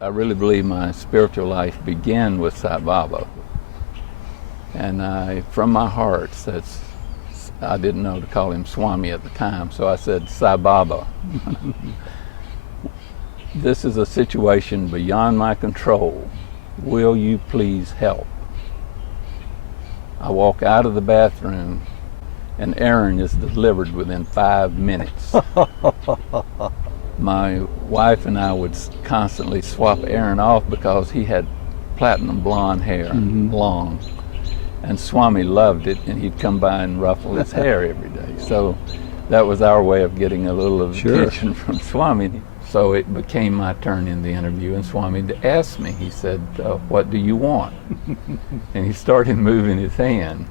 I really believe my spiritual life began with Sai Baba. And from my heart, I didn't know to call him Swami at the time, so I said Sai Baba. This is a situation beyond my control. Will you please help? I walk out of the bathroom and Aaron is delivered within 5 minutes. My wife and I would constantly swap Aaron off because he had platinum blonde hair, long. And Swami loved it, and he'd come by and ruffle his hair every day. So that was our way of getting a little of attention from Swami. So it became my turn in the interview, and Swami asked me, he said, what do you want? And he started moving his hand,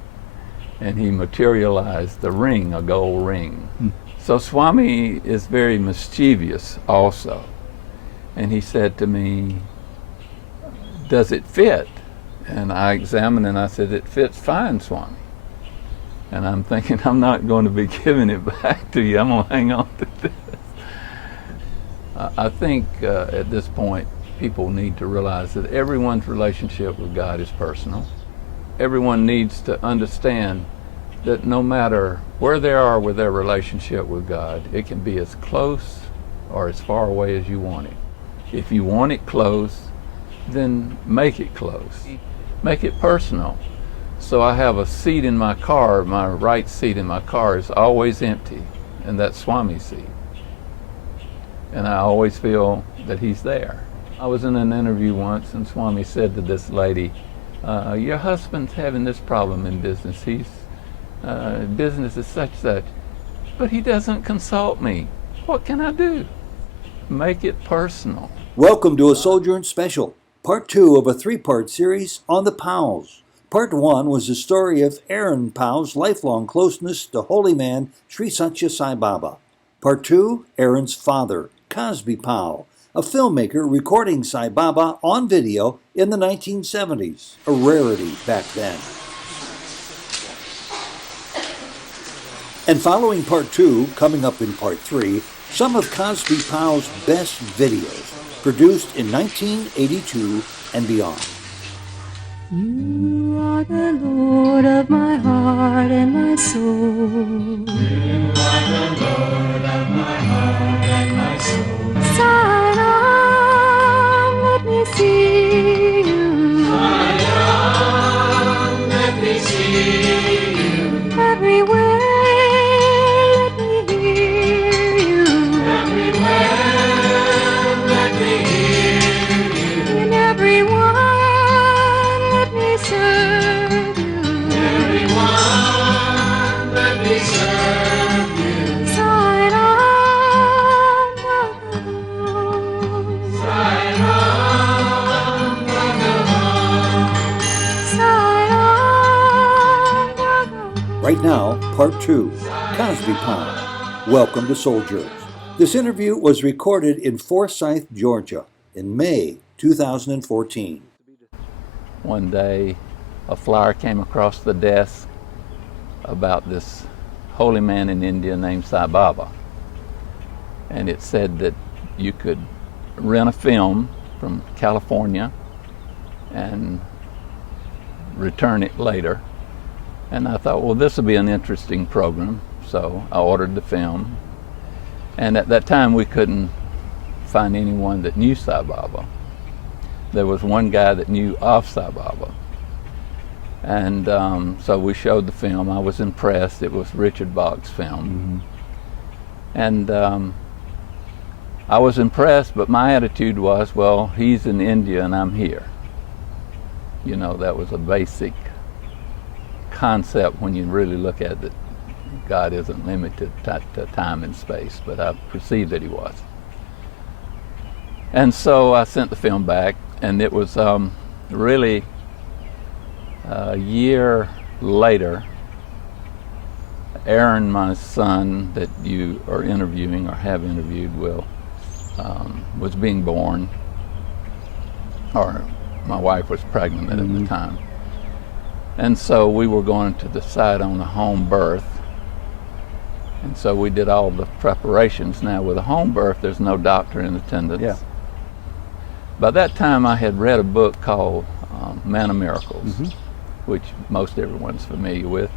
and he materialized the ring, a gold ring. So Swami is very mischievous also. And he said to me, does it fit? And I examined and I said, it fits fine, Swami. And I'm thinking, I'm not going to be giving it back to you. I'm going to hang on to this. I think at this point, people need to realize that everyone's relationship with God is personal. Everyone needs to understand that no matter where they are with their relationship with God, it can be as close or as far away as you want it. If you want it close, then make it close. Make it personal. So I have a seat in my car, my right seat in my car is always empty, and that's Swami's seat. And I always feel that he's there. I was in an interview once and Swami said to this lady, your husband's having this problem in business. Business is such, but he doesn't consult me. What can I do? Make it personal. Welcome to a Souljourn special, part 2 of a 3-part series on the Powells. Part 1 was the story of Aaron Powell's lifelong closeness to holy man Sri Sathya Sai Baba. Part 2, Aaron's father, Cosby Powell, a filmmaker recording Sai Baba on video in the 1970s, a rarity back then. And following part 2, coming up in part 3, some of Cosby Powell's best videos, produced in 1982 and beyond. You are the Lord of my heart and my soul. You are the Lord of my heart and my soul. Sai Ram, let me see you. Sai Ram, let me see you. Everywhere, let me hear you. Everywhere, let me hear you. In everyone, let me serve you. Everyone, let me serve you. Sai Ram, Sai Ram, Sai Ram. Right now, part 2, Cosby Powell. Welcome to Souljourns. This interview was recorded in Forsyth, Georgia in May 2014. One day, a flyer came across the desk about this holy man in India named Sai Baba. And it said that you could rent a film from California and return it later. And I thought, well, this will be an interesting program. So I ordered the film. And at that time, we couldn't find anyone that knew Sai Baba. There was one guy that knew of Sai Baba. And so we showed the film. I was impressed. It was Richard Bach's film. And I was impressed, but my attitude was, well, he's in India and I'm here. You know, that was a basic concept when you really look at it. God isn't limited to time and space, but I perceived that he was. And so I sent the film back, and it was really a year later, Aaron, my son, that you are interviewing or have interviewed, was being born, or my wife was pregnant at the time. And so we were going to decide on a home birth. And so we did all the preparations. Now with a home birth, there's no doctor in attendance. Yeah. By that time, I had read a book called Man of Miracles, which most everyone's familiar with.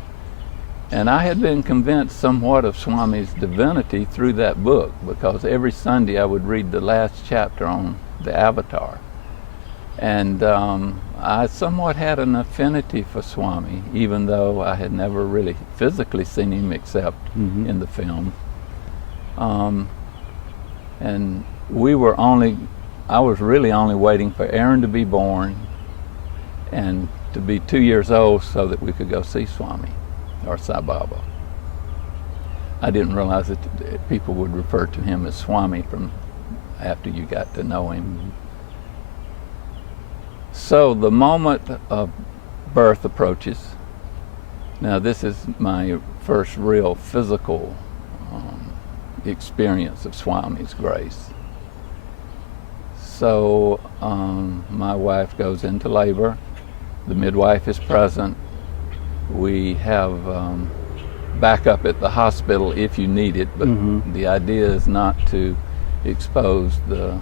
And I had been convinced somewhat of Swami's divinity through that book, because every Sunday I would read the last chapter on the avatar. And I somewhat had an affinity for Swami, even though I had never really physically seen him except in the film. And I was really only waiting for Aaron to be born and to be 2 years old so that we could go see Swami or Sai Baba. I didn't realize that people would refer to him as Swami from after you got to know him. So the moment of birth approaches. Now this is my first real physical experience of Swami's grace. So my wife goes into labor. The midwife is present. We have backup at the hospital if you need it, but the idea is not to expose the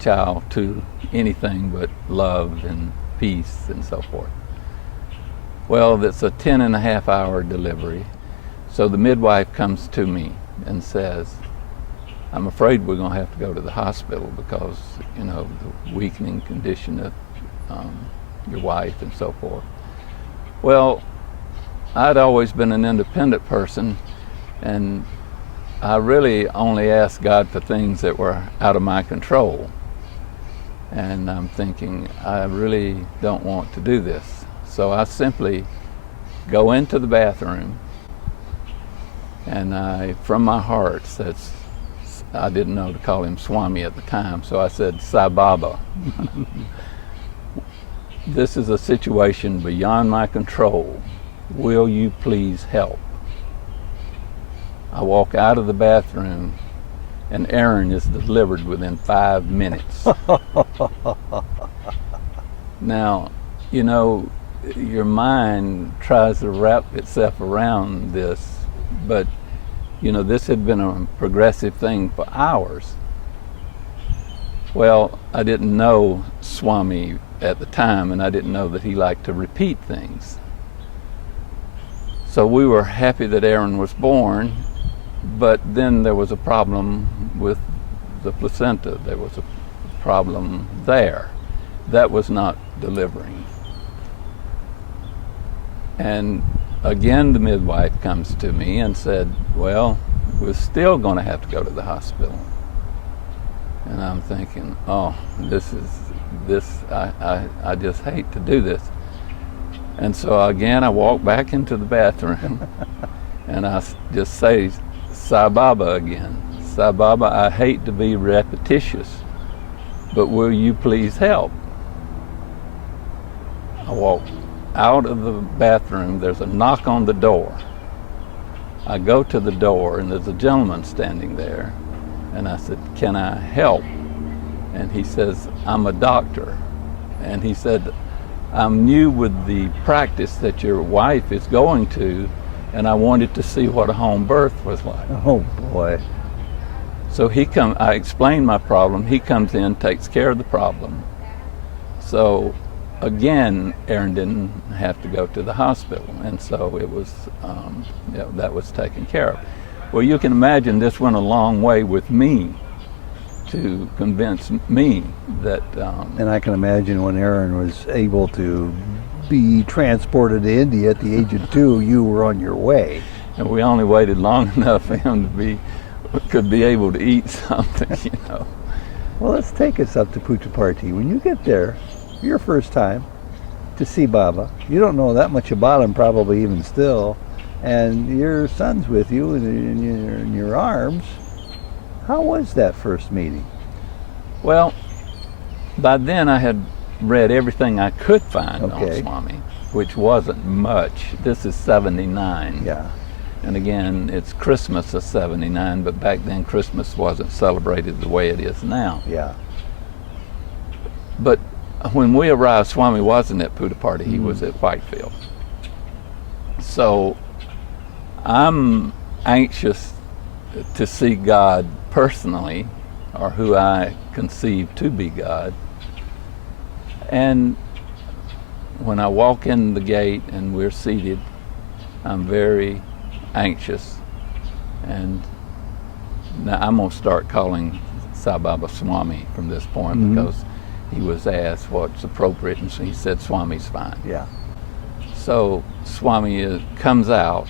child to anything but love and peace and so forth. Well, that's a 10.5-hour delivery. So the midwife comes to me and says, I'm afraid we're going to have to go to the hospital because, you know, the weakening condition of your wife and so forth. Well, I'd always been an independent person, and I really only asked God for things that were out of my control. And I'm thinking, I really don't want to do this. So I simply go into the bathroom, and I, from my heart, said, I didn't know to call him Swami at the time, so I said, Sai Baba. This is a situation beyond my control. Will you please help? I walk out of the bathroom, and Aaron is delivered within 5 minutes. Now, you know, your mind tries to wrap itself around this, but you know, this had been a progressive thing for hours. Well, I didn't know Swami at the time, and I didn't know that he liked to repeat things. So we were happy that Aaron was born, but then there was a problem with the placenta. There was a problem there. That was not delivering. And again, the midwife comes to me and said, well, we're still going to have to go to the hospital. And I'm thinking, oh, I just hate to do this. And so again, I walk back into the bathroom and I just say, Sai Baba again. Sai Baba, I hate to be repetitious, but will you please help? I walk out of the bathroom, there's a knock on the door. I go to the door and there's a gentleman standing there, and I said, can I help? And he says, I'm a doctor. And he said, I'm new with the practice that your wife is going to, and I wanted to see what a home birth was like. Oh boy. So I explained my problem, he comes in, takes care of the problem. So again, Aaron didn't have to go to the hospital, and so it was, that was taken care of. Well, you can imagine this went a long way with me to convince me that... and I can imagine when Aaron was able to be transported to India at the age of 2, you were on your way. And we only waited long enough for him could be able to eat something, you know. Well, let's take us up to Puttaparthi. When you get there, your first time to see Baba, you don't know that much about him probably even still, and your son's with you in your arms. How was that first meeting? Well, by then I had read everything I could find on Swami, which wasn't much. This is 79. Yeah. And again, it's Christmas of 79, but back then Christmas wasn't celebrated the way it is now. Yeah. But when we arrived, Swami wasn't at Puttaparthi, he was at Whitefield. So I'm anxious to see God personally, or who I conceive to be God. And when I walk in the gate and we're seated, I'm very anxious. And now I'm going to start calling Sai Baba Swami from this point, because he was asked what's appropriate, and so he said Swami's fine. Yeah. So Swami comes out,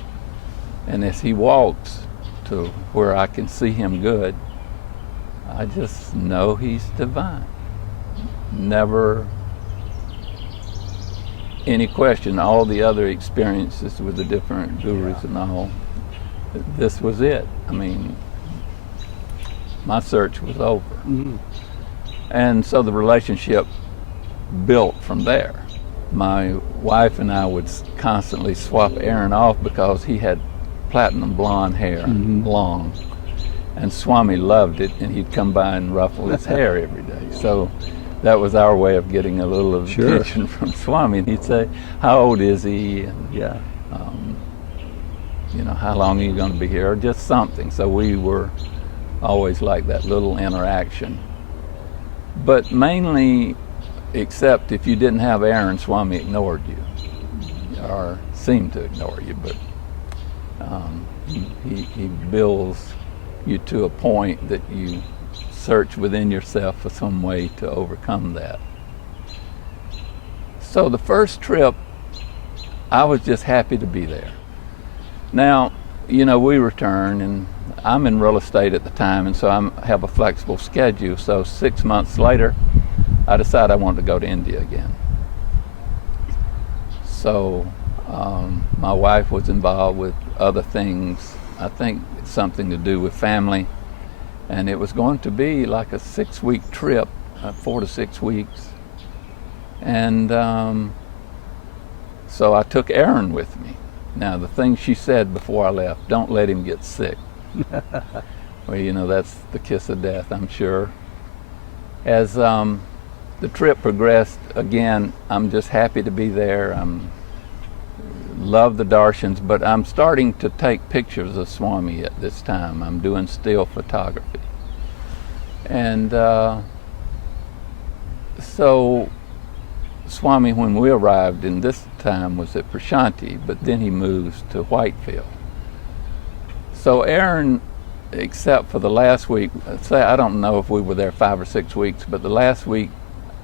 and as he walks to where I can see him good, I just know he's divine. Never any question. All the other experiences with the different gurus and all, this was it. I mean, my search was over. And so the relationship built from there. My wife and I would constantly swap Aaron off because he had platinum blonde hair, long. And Swami loved it, and he'd come by and ruffle his hair every day. So that was our way of getting a little of attention from Swami. And he'd say, how old is he? And, you know, how long are you going to be here? Or just something. So we were always like that little interaction. But mainly, except if you didn't have Aaron, Swami ignored you, or seemed to ignore you. But he builds you to a point that you search within yourself for some way to overcome that. So the first trip, I was just happy to be there. Now, you know, we return, and I'm in real estate at the time, and so I have a flexible schedule. So 6 months later, I decided I wanted to go to India again. So my wife was involved with other things. I think it's something to do with family. And it was going to be like a 6-week trip, 4 to 6 weeks. And so I took Aaron with me. Now, the thing she said before I left, don't let him get sick. Well, you know, that's the kiss of death, I'm sure. As the trip progressed, again, I'm just happy to be there. Love the darshans, but I'm starting to take pictures of Swami at this time. I'm doing still photography. And so Swami, when we arrived, in this time was at Prashanti, but then he moves to Whitefield. So Aaron, except for the last week, say, I don't know if we were there 5 or 6 weeks, but the last week,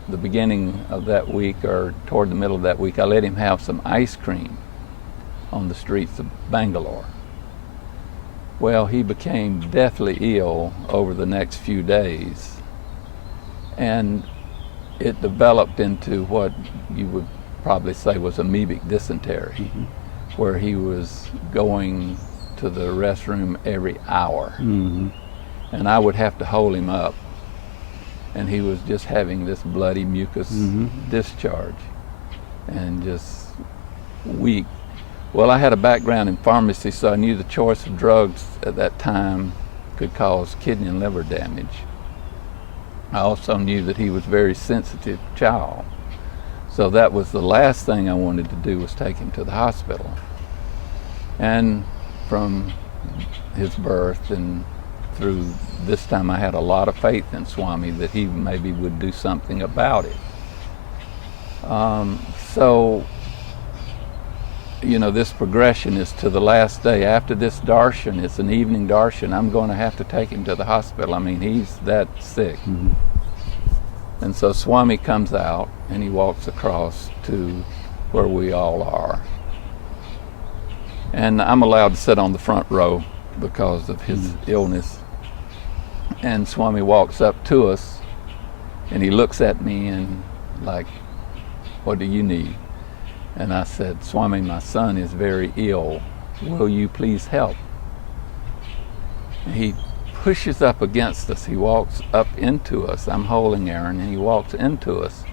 the beginning of that week or toward the middle of that week, I let him have some ice cream on the streets of Bangalore. Well, he became deathly ill over the next few days, and it developed into what you would probably say was amoebic dysentery, where he was going to the restroom every hour, and I would have to hold him up, and he was just having this bloody mucus discharge and just weak. Well, I had a background in pharmacy, so I knew the choice of drugs at that time could cause kidney and liver damage. I also knew that he was a very sensitive child. So that was the last thing I wanted to do, was take him to the hospital. And from his birth and through this time, I had a lot of faith in Swami that he maybe would do something about it. So, you know, this progression is to the last day. After this darshan, it's an evening darshan, I'm going to have to take him to the hospital. I mean, he's that sick. And so Swami comes out and he walks across to where we all are. And I'm allowed to sit on the front row because of his illness. And Swami walks up to us and he looks at me and like, what do you need? And I said, Swami, my son is very ill. Will you please help? And he pushes up against us. He walks up into us. I'm holding Aaron, and he walks into us.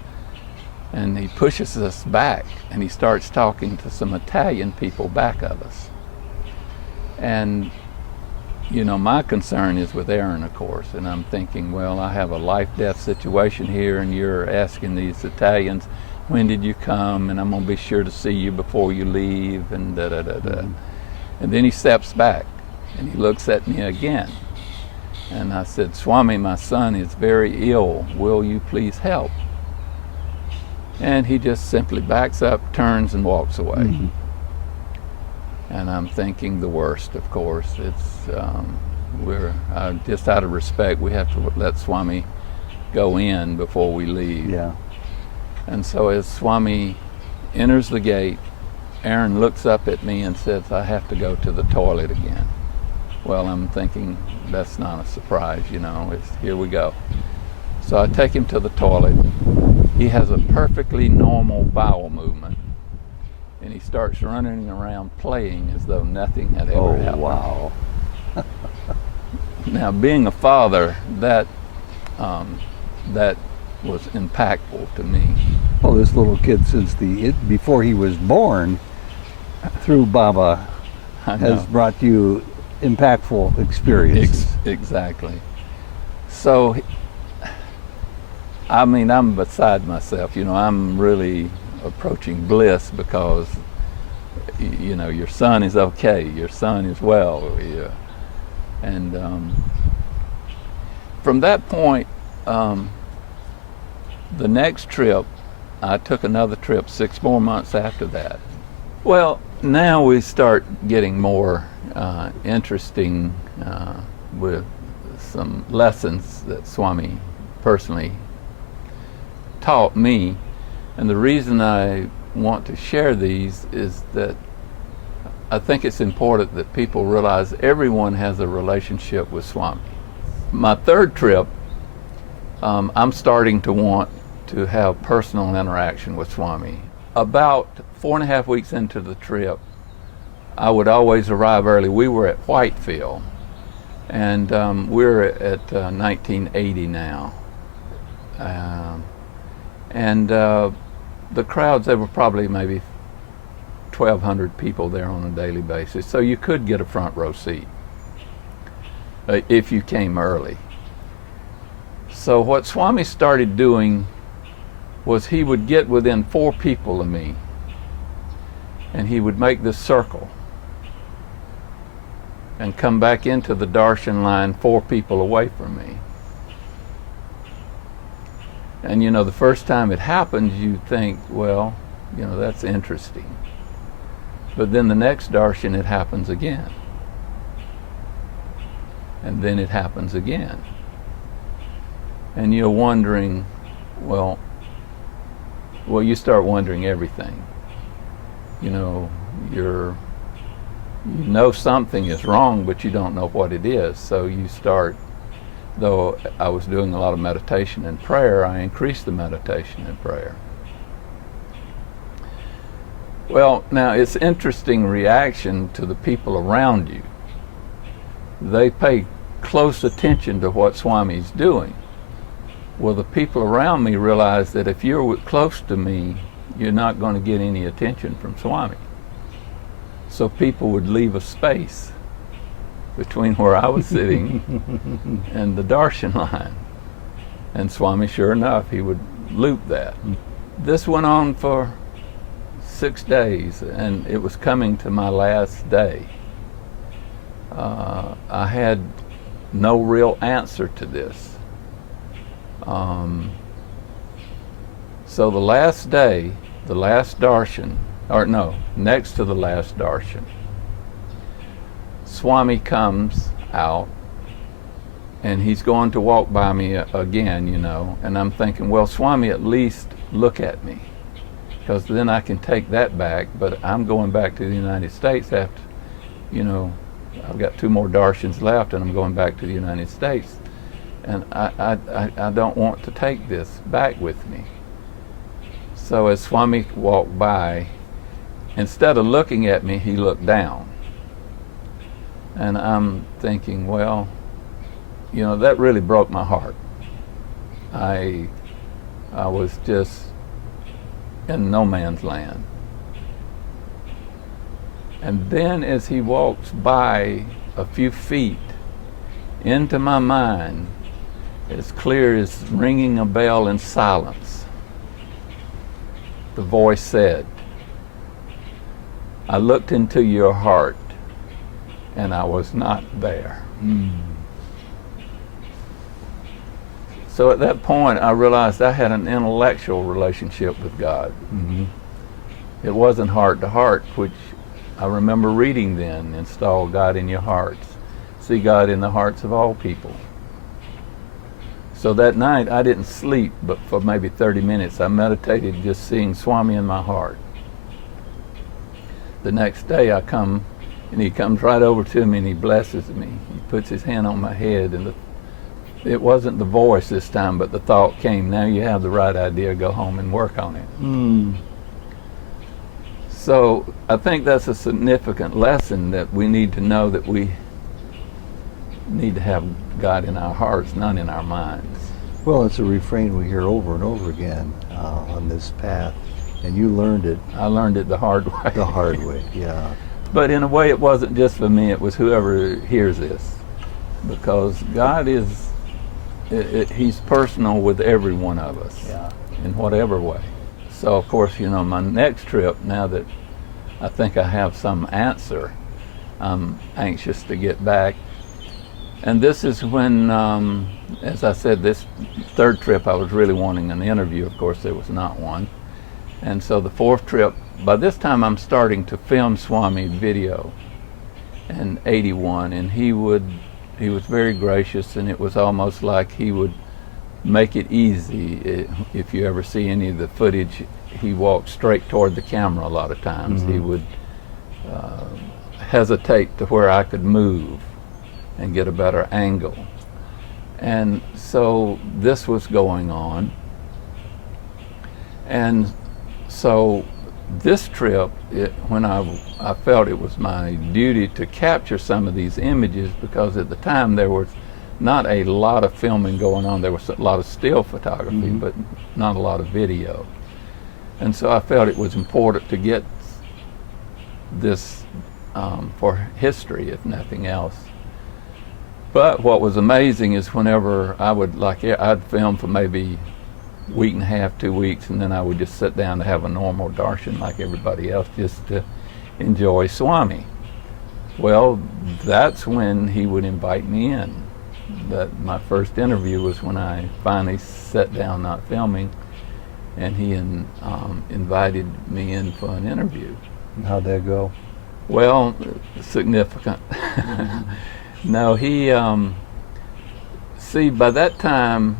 And he pushes us back, and he starts talking to some Italian people back of us. And, you know, my concern is with Aaron, of course, and I'm thinking, well, I have a life-death situation here, and you're asking these Italians, when did you come? And I'm going to be sure to see you before you leave, and da-da-da-da. And then he steps back, and he looks at me again. And I said, Swami, my son is very ill. Will you please help? And he just simply backs up, turns, and walks away. Mhm. And I'm thinking the worst, of course. It's just out of respect, we have to let Swami go in before we leave. Yeah. And so as Swami enters the gate, Aaron looks up at me and says, I have to go to the toilet again. Well, I'm thinking, that's not a surprise, you know, here we go. So I take him to the toilet. He has a perfectly normal bowel movement. And he starts running around playing as though nothing had ever happened. Wow. Now, being a father, that was impactful to me. Well, this little kid, before he was born, through Baba, I has know. brought you impactful experiences. Exactly. So, I mean, I'm beside myself. You know, I'm really approaching bliss because, you know, your son is okay, your son is well. Yeah. And from that point, the next trip, I took another trip 6 more months after that. Well, now we start getting more interesting with some lessons that Swami personally taught me. And the reason I want to share these is that I think it's important that people realize everyone has a relationship with Swami. My third trip, I'm starting to want to have personal interaction with Swami. About 4.5 weeks into the trip, I would always arrive early. We were at Whitefield, and we're at 1980 now. The crowds, there were probably maybe 1,200 people there on a daily basis, so you could get a front row seat if you came early. So what Swami started doing was he would get within 4 people of me, and he would make this circle and come back into the darshan line 4 people away from me. And you know, the first time it happens, you think, well, you know, that's interesting. But then the next darshan, it happens again. And then it happens again. And you're wondering, well, you start wondering everything. You know, you know something is wrong, but you don't know what it is. So you start, though I was doing a lot of meditation and prayer, I increased the meditation and prayer. Well, now it's interesting reaction to the people around you. They pay close attention to what Swami's doing. Well, the people around me realize that if you're close to me, you're not going to get any attention from Swami. So people would leave a space between where I was sitting and the darshan line. And Swami, sure enough, he would loop that. This went on for 6 days, and it was coming to my last day. I had no real answer to this. So the last day, the last darshan, next to the last darshan, Swami comes out, and he's going to walk by me again, you know, and I'm thinking, well, Swami, at least look at me, because then I can take that back, but I'm going back to the United States after, you know, I've got 2 more darshans left, and I'm going back to the United States. And I don't want to take this back with me. So as Swami walked by, instead of looking at me, he looked down. And I'm thinking, well, you know, that really broke my heart. I was just in no man's land. And then as he walks by a few feet into my mind, as clear as ringing a bell in silence, the voice said, I looked into your heart and I was not there. So at that point, I realized I had an intellectual relationship with God. Mm-hmm. It wasn't heart to heart, which I remember reading then, install God in your hearts, see God in the hearts of all people. So that night, I didn't sleep, but for maybe 30 minutes, I meditated just seeing Swami in my heart. The next day, I come, and he comes right over to me, and he blesses me. He puts his hand on my head, and it wasn't the voice this time, but the thought came, now you have the right idea, go home and work on it. Mm. So I think that's a significant lesson, that we need to know that we need to have God in our hearts, not in our minds. Well, it's a refrain we hear over and over again on this path, and you learned it. I learned it the hard way. The hard way, yeah. But in a way, it wasn't just for me, it was whoever hears this. Because God is, he's personal with every one of us, Yeah. in whatever way. So of course, you know, my next trip, now that I think I have some answer, I'm anxious to get back. And this is when, as I said, this third trip I was really wanting an interview. Of course, there was not one. And so the fourth trip, by this time I'm starting to film Swami video in '81, and he was very gracious, and it was almost like he would make it easy. If you ever see any of the footage, he walked straight toward the camera a lot of times. Mm-hmm. He would hesitate to where I could move and get a better angle. And so this was going on. And so this trip, when I felt it was my duty to capture some of these images, because at the time there was not a lot of filming going on. There was a lot of still photography, Mm-hmm. but not a lot of video. And so I felt it was important to get this for history, if nothing else. But what was amazing is whenever I'd film for maybe a week and a half, 2 weeks, and then I would just sit down to have a normal darshan like everybody else, just to enjoy Swami. Well, that's when he would invite me in. My first interview was when I finally sat down not filming, and he invited me in for an interview. How'd that go? Well, significant. No, he, see, by that time,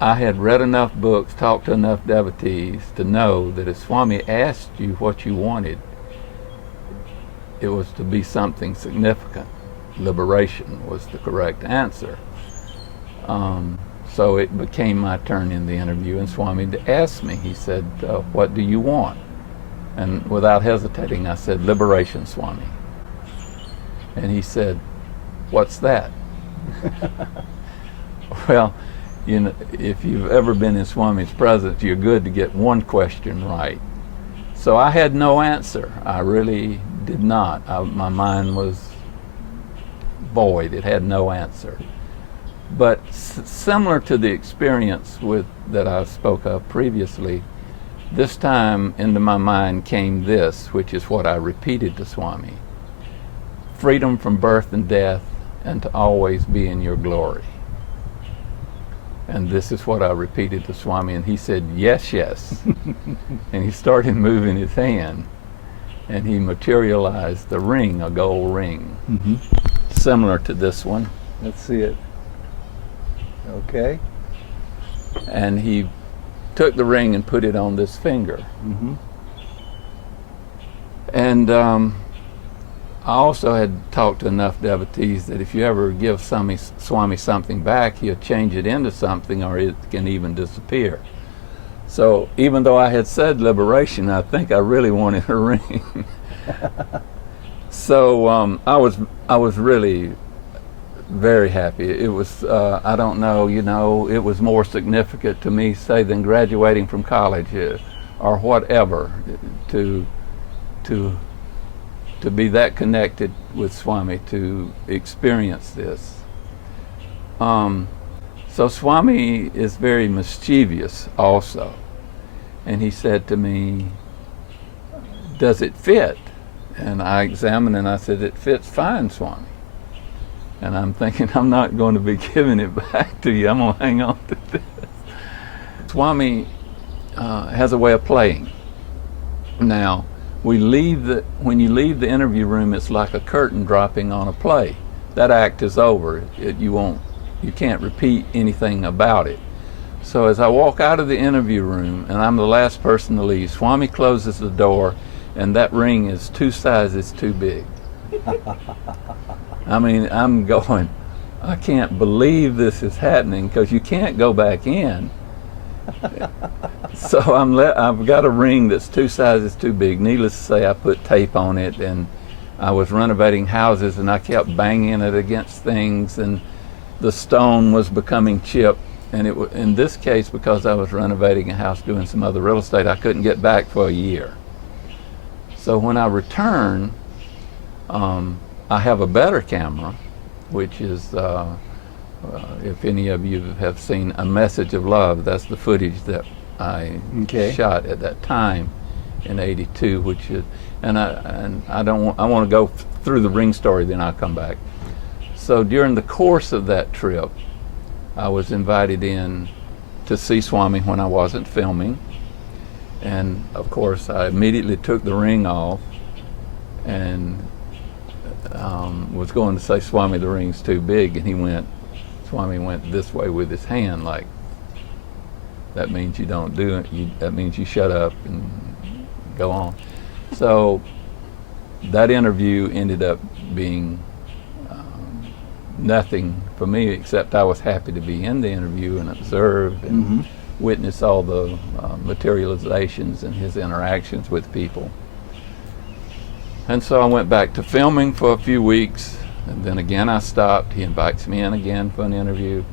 I had read enough books, talked to enough devotees to know that if Swami asked you what you wanted, it was to be something significant. Liberation was the correct answer. So it became my turn in the interview, and Swami asked me, he said, what do you want? And without hesitating, I said, liberation, Swami. And he said, what's that? Well, you know, if you've ever been in Swami's presence, you're good to get one question right. So I had no answer. I really did not. My mind was void. It had no answer. But similar to the experience that I spoke of previously, this time into my mind came this, which is what I repeated to Swami. Freedom from birth and death, and to always be in your glory. And this is what I repeated to Swami, and he said, yes, yes. And he started moving his hand, and he materialized the ring, a gold ring, Mm-hmm. similar to this one. Let's see it. Okay. And he took the ring and put it on this finger. Mm-hmm. And I also had talked to enough devotees that if you ever give Swami something back, he'll change it into something, or it can even disappear. So even though I had said liberation, I think I really wanted a ring. So I was really very happy. It was, I don't know, you know, it was more significant to me, say, than graduating from college or whatever, to be that connected with Swami, to experience this. So Swami is very mischievous also. And he said to me, does it fit? And I examined and I said, it fits fine, Swami. And I'm thinking, I'm not going to be giving it back to you. I'm going to hang on to this. Swami has a way of playing. Now, when you leave the interview room, it's like a curtain dropping on a play. That act is over. You can't repeat anything about it. So as I walk out of the interview room, and I'm the last person to leave, Swami closes the door, and that ring is 2 sizes too big. I mean, I'm going, I can't believe this is happening, because you can't go back in. So I've got a ring that's 2 sizes too big. Needless to say, I put tape on it, and I was renovating houses, and I kept banging it against things, and the stone was becoming chipped. And in this case, because I was renovating a house, doing some other real estate, I couldn't get back for a year. So when I return, I have a better camera, which is, if any of you have seen A Message of Love, that's the footage that I shot at that time in '82, which is, I want to go through the ring story, then I'll come back. So during the course of that trip, I was invited in to see Swami when I wasn't filming, and of course I immediately took the ring off and was going to say, Swami, the ring's too big, and Swami went this way with his hand, like, that means you don't do it, that means you shut up and go on. So that interview ended up being nothing for me, except I was happy to be in the interview and observe and witness all the materializations and his interactions with people. And so I went back to filming for a few weeks, and then again I stopped. He invites me in again for an interview.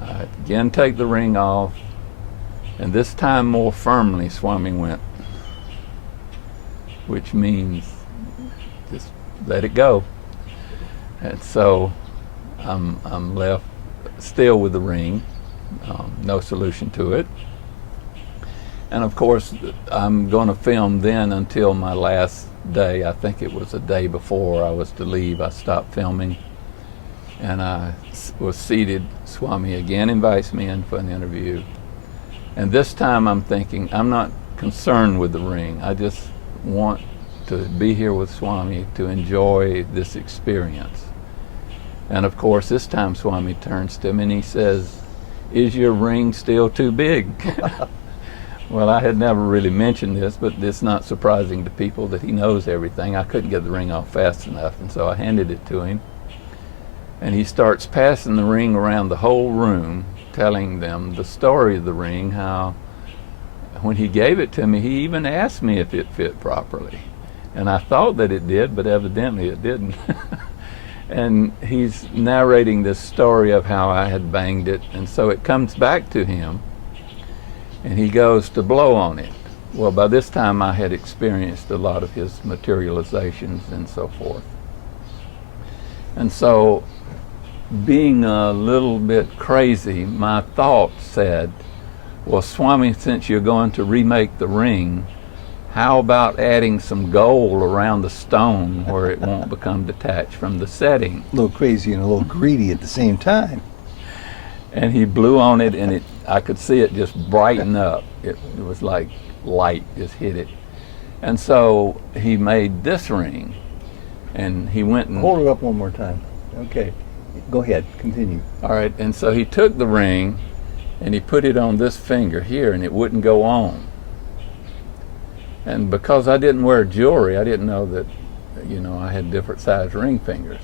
I again take the ring off, and this time more firmly Swami went, which means just let it go. And so I'm left still with the ring, no solution to it. And of course, I'm going to film then until my last day. I think it was a day before I was to leave. I stopped filming, and I was seated. Swami again invites me in for an interview. And this time I'm thinking, I'm not concerned with the ring. I just want to be here with Swami to enjoy this experience. And of course, this time Swami turns to me and he says, "Is your ring still too big?" Well, I had never really mentioned this, but it's not surprising to people that he knows everything. I couldn't get the ring off fast enough, and so I handed it to him. And he starts passing the ring around the whole room, telling them the story of the ring, how when he gave it to me, he even asked me if it fit properly. And I thought that it did, but evidently it didn't. And he's narrating this story of how I had banged it, and so it comes back to him, and he goes to blow on it. Well, by this time I had experienced a lot of his materializations and so forth. And so, being a little bit crazy, my thought said, well, Swami, since you're going to remake the ring, how about adding some gold around the stone where it won't become detached from the setting? A little crazy and a little greedy at the same time. And he blew on it, and I could see it just brighten up. It was like light just hit it. And so he made this ring, and he went and... Hold it up one more time. Okay. Go ahead. Continue. All right. And so he took the ring, and he put it on this finger here, and it wouldn't go on. And because I didn't wear jewelry, I didn't know that, I had different size ring fingers.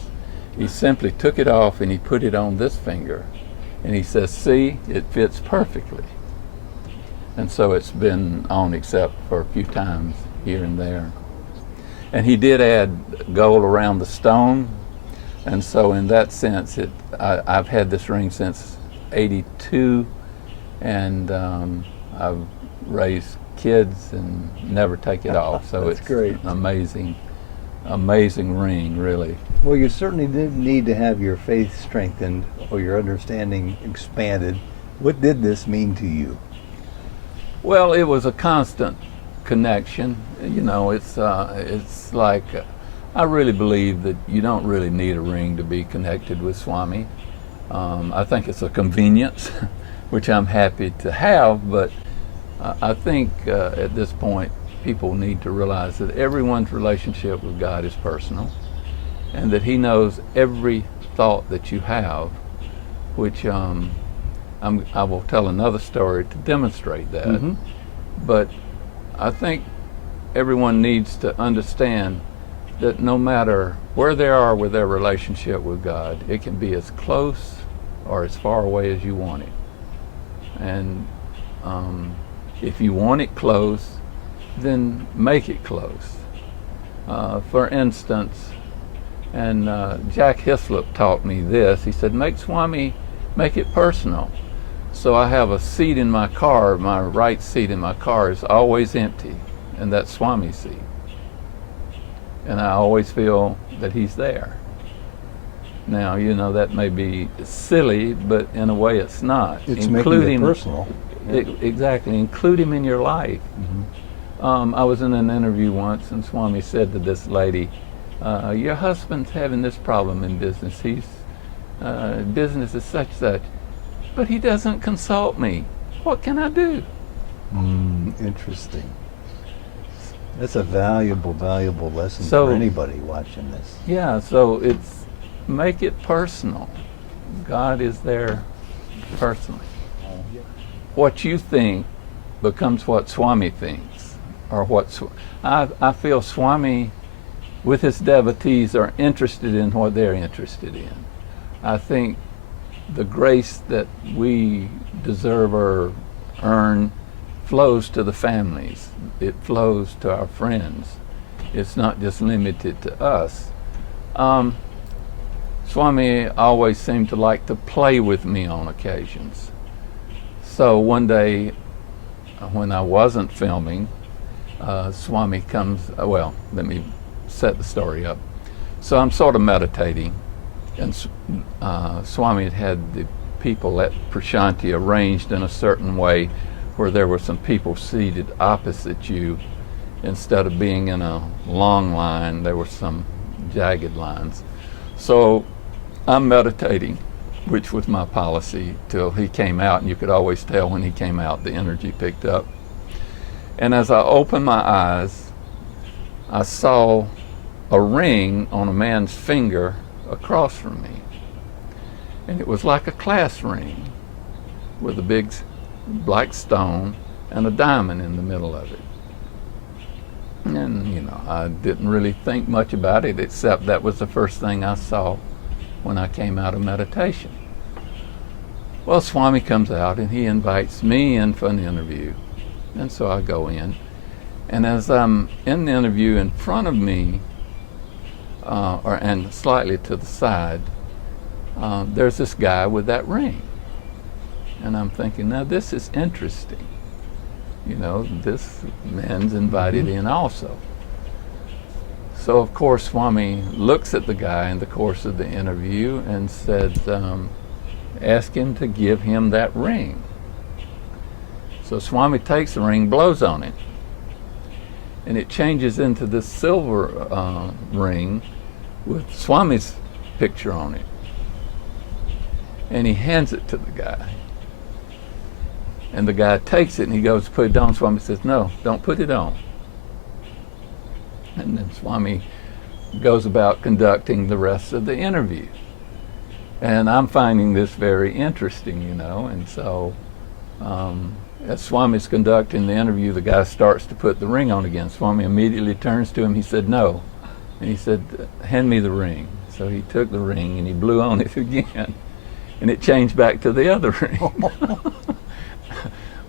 He simply took it off and he put it on this finger. And he says, see, it fits perfectly. And so it's been on except for a few times here and there. And he did add gold around the stone. And so in that sense, I've had this ring since '82, and I've raised kids and never take it off. So it's great. An amazing ring, really. Well, you certainly did need to have your faith strengthened or your understanding expanded. What did this mean to you? Well, it was a constant connection. It's like I really believe that you don't really need a ring to be connected with Swami. I think it's a convenience, which I'm happy to have, but I think at this point people need to realize that everyone's relationship with God is personal, and that He knows every thought that you have, which I will tell another story to demonstrate that. Mm-hmm. But I think everyone needs to understand that no matter where they are with their relationship with God, it can be as close or as far away as you want it. And if you want it close, then make it close. For instance, and Jack Hislop taught me this. He said, make it personal. So I have a seat in my car, my right seat in my car is always empty, and that's Swami's seat. And I always feel that He's there. Now, that may be silly, but in a way it's not. It's making it personal. Exactly. Include Him in your life. Mm-hmm. I was in an interview once, and Swami said to this lady, your husband's having this problem in business. Business is such, but he doesn't consult me. What can I do? Interesting. That's a valuable lesson for anybody watching this. Yeah, so make it personal. God is there personally. What you think becomes what Swami thinks, or I feel Swami with his devotees are interested in what they're interested in. I think the grace that we deserve or earn flows to the families. It flows to our friends. It's not just limited to us. Swami always seemed to like to play with me on occasions. So one day when I wasn't filming, Swami comes, let me set the story up. So I'm sort of meditating, and Swami had the people at Prashanti arranged in a certain way where there were some people seated opposite you. Instead of being in a long line, there were some jagged lines. So I'm meditating, which was my policy, till he came out, and you could always tell when he came out, the energy picked up. And as I opened my eyes, I saw a ring on a man's finger across from me. And it was like a class ring with a big black stone and a diamond in the middle of it. And, I didn't really think much about it, except that was the first thing I saw when I came out of meditation. Well, Swami comes out and he invites me in for an interview. And so I go in. And as I'm in the interview, in front of me, and slightly to the side, there's this guy with that ring. And I'm thinking, now this is interesting. This man's invited in also. So of course Swami looks at the guy in the course of the interview and said, ask him to give him that ring. So Swami takes the ring, blows on it, and it changes into this silver ring with Swami's picture on it. And he hands it to the guy. And the guy takes it and he goes to put it on. Swami says, no, don't put it on. And then Swami goes about conducting the rest of the interview. And I'm finding this very interesting, and so as Swami's conducting the interview, the guy starts to put the ring on again. Swami immediately turns to him. He said, no. And he said, hand me the ring. So he took the ring and he blew on it again. And it changed back to the other ring.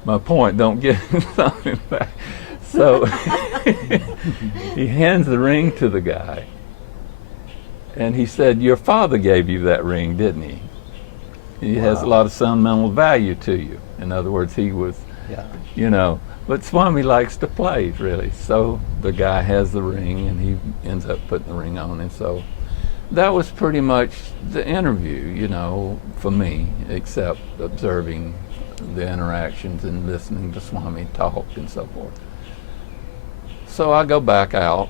My point, don't get something back. So he hands the ring to the guy. And he said, your father gave you that ring, didn't he? He has a lot of sentimental value to you. In other words, he was, but Swami likes to play, really. So the guy has the ring and he ends up putting the ring on. And so that was pretty much the interview, for me, except observing the interactions and listening to Swami talk and so forth. So I go back out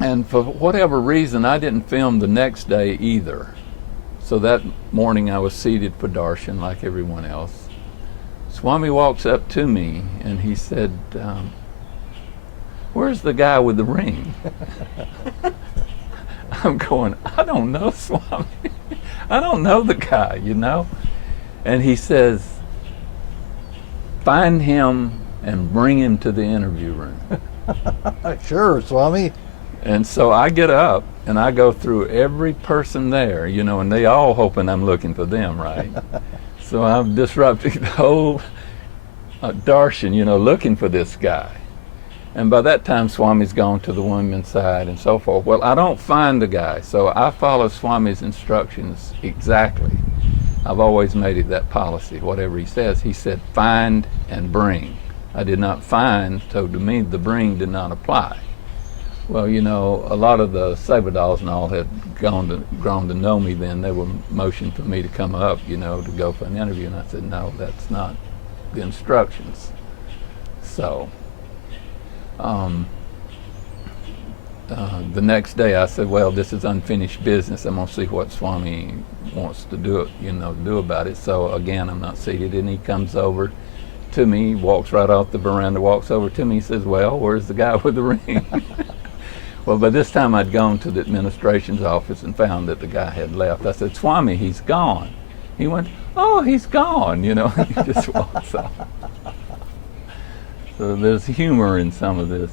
And for whatever reason, I didn't film the next day either. So that morning I was seated for darshan like everyone else. Swami walks up to me and he said, where's the guy with the ring? I'm going, I don't know, Swami. I don't know the guy, you know? And he says, find him and bring him to the interview room. Sure, Swami. And so I get up and I go through every person there, you know, and they all hoping I'm looking for them, right? So I'm disrupting the whole darshan, you know, looking for this guy. And by that time, Swami's gone to the women's side and so forth. Well, I don't find the guy, so I follow Swami's instructions exactly. I've always made it that policy. Whatever he says, he said, find and bring. I did not find, so to me, the bring did not apply. Well, you know, a lot of the Sabadals and all had grown to know me then. They were motioning for me to come up, you know, to go for an interview. And I said, no, that's not the instructions. So the next day I said, well, this is unfinished business. I'm going to see what Swami wants to do, do about it. So again, I'm not seated. And he comes over to me, walks right off the veranda, walks over to me, he says, well, where's the guy with the ring? Well, by this time I'd gone to the administration's office and found that the guy had left. I said, Swami, he's gone. He went, oh, he's gone, you know, he just walks off. So there's humor in some of this.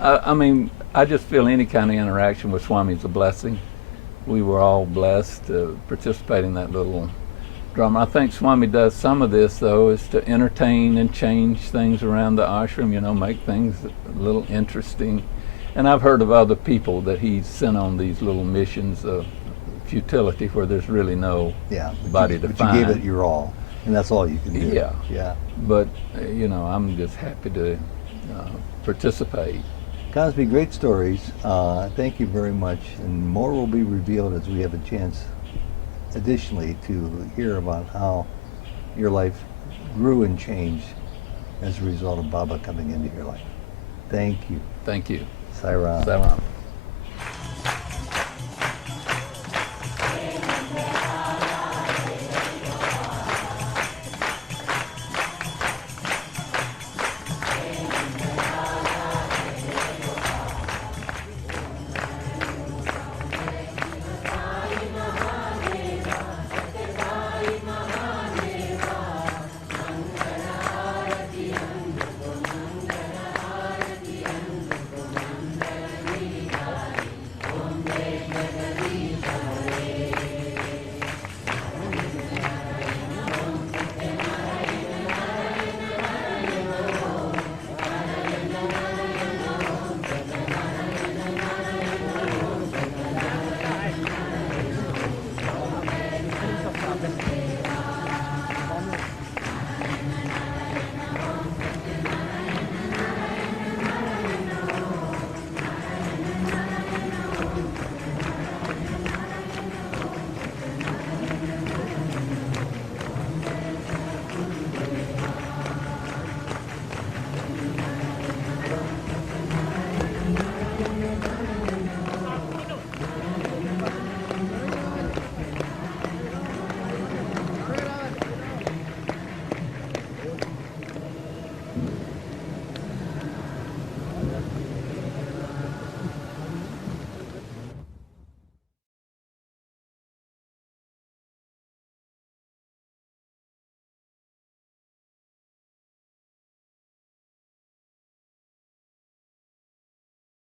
I mean, I just feel any kind of interaction with Swami is a blessing. We were all blessed to participate in that little drama. I think Swami does some of this, though, is to entertain and change things around the ashram, you know, make things a little interesting. And I've heard of other people that he's sent on these little missions of futility where there's really no body to find. But you gave it your all, and that's all you can do. Yeah. Yeah. But, you know, I'm just happy to participate. Cosby, great stories. Thank you very much. And more will be revealed as we have a chance, additionally, to hear about how your life grew and changed as a result of Baba coming into your life. Thank you. Thank you. Sai Ram. Sai Ram.